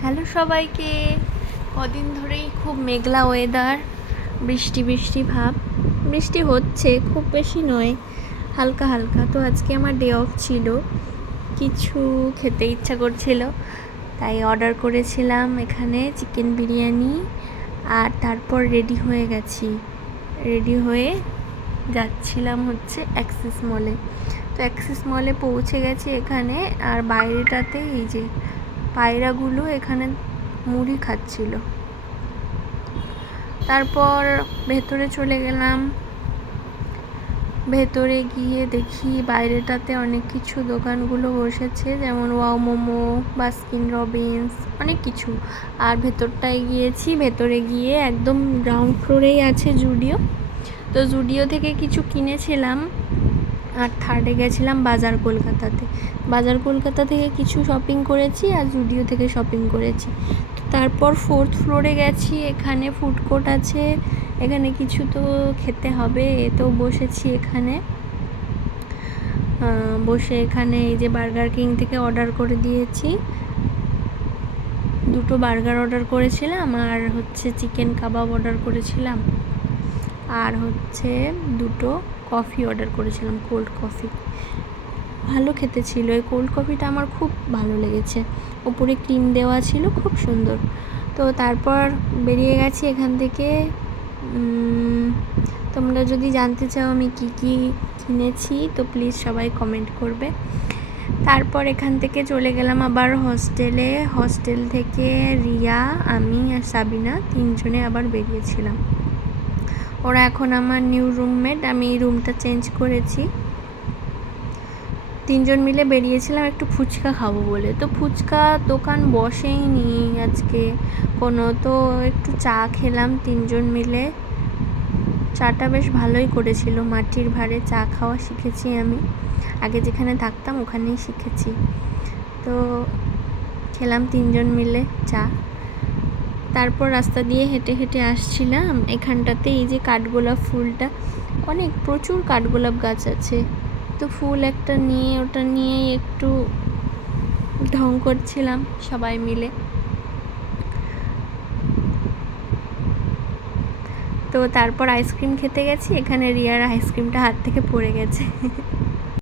Hello সবাইকে। কদিন ধরেই খুব মেঘলা ওয়েদার, বৃষ্টি বৃষ্টি ভাব। বৃষ্টি হচ্ছে, খুব বেশি নয়, হালকা হালকা। তো আজকে আমার ডে অফ ছিল, কিছু খেতে ইচ্ছা করছিল, তাই অর্ডার করেছিলাম এখানে চিকেন বিরিয়ানি। আর তারপর রেডি হয়ে গেছি, রেডি হয়ে যাচ্ছিলাম হচ্ছে অ্যাক্সিস মলে। তো অ্যাক্সিস মলে পৌঁছে গেছি এখানে। আর বাইরেটাতে এই যে পায়রাগুলো এখানে মুড়ি খাচ্ছিল। তারপর ভেতরে চলে গেলাম। ভেতরে গিয়ে দেখি বাইরেটাতে অনেক কিছু দোকানগুলো বসেছে, যেমন ওয়াও মোমো, বাস্কিন রবিন্স, অনেক কিছু। আর ভেতরটায় গিয়েছি, ভেতরে গিয়ে একদম গ্রাউন্ড ফ্লোরেই আছে জুডিও। তো জুডিও থেকে কিছু কিনেছিলাম। আর থার্ডে গেছিলাম বাজার কলকাতাতে। বাজার কলকাতা থেকে কিছু শপিং করেছি আর জুডিও থেকে শপিং করেছি। তারপর ফোর্থ ফ্লোরে গেছি, এখানে ফুড কোর্ট আছে, এখানে কিছু তো খেতে হবে। তো বসেছি এখানে, বসে এখানে এই যে বার্গার কিং থেকে অর্ডার করে দিয়েছি। দুটো বার্গার অর্ডার করেছিলাম, আর হচ্ছে চিকেন কাবাব অর্ডার করেছিলাম, আর হচ্ছে দুটো কফি অর্ডার করেছিলাম, কোল্ড কফি। ভালো খেতে ছিল, এই কোল্ড কফিটা আমার খুব ভালো লেগেছে, ওপরে ক্রিম দেওয়া ছিল, খুব সুন্দর। তো তারপর বেরিয়ে গেছি এখান থেকে। তোমরা যদি জানতে চাও আমি কি কি কিনেছি তো প্লিজ সবাই কমেন্ট করবে। তারপর এখান থেকে চলে গেলাম আবার হস্টেলে। হস্টেল থেকে রিয়া, আমি আর সাবিনা তিনজনে আবার বেরিয়েছিলাম। ওরা এখন আমার নিউ রুমমেট, আমি রুমটা চেঞ্জ করেছি। তিনজন মিলে বেরিয়েছিলাম একটু ফুচকা খাবো বলে। তো ফুচকা দোকান বসেইনি আজকে কোনো, তো একটু চা খেলাম তিনজন মিলে। চাটা বেশ ভালোই করেছিল, মাটির ভাঁড়ে চা খাওয়া শিখেছি আমি, আগে যেখানে থাকতাম ওখানেই শিখেছি। তো খেলাম তিনজন মিলে চা। তারপর রাস্তা দিয়ে হেঁটে হেঁটে আসছিলাম, এখানটাতে এই যে কাঠগোলাপ ফুলটা, অনেক প্রচুর কাঠগোলাপ গাছ আছে। তো ফুল একটা নিয়ে ওটা নিয়ে একটু ঢং করছিলাম সবাই মিলে। তো তারপর আইসক্রিম খেতে গেছি, এখানে রিয়ার আইসক্রিমটা হাত থেকে পড়ে গেছে।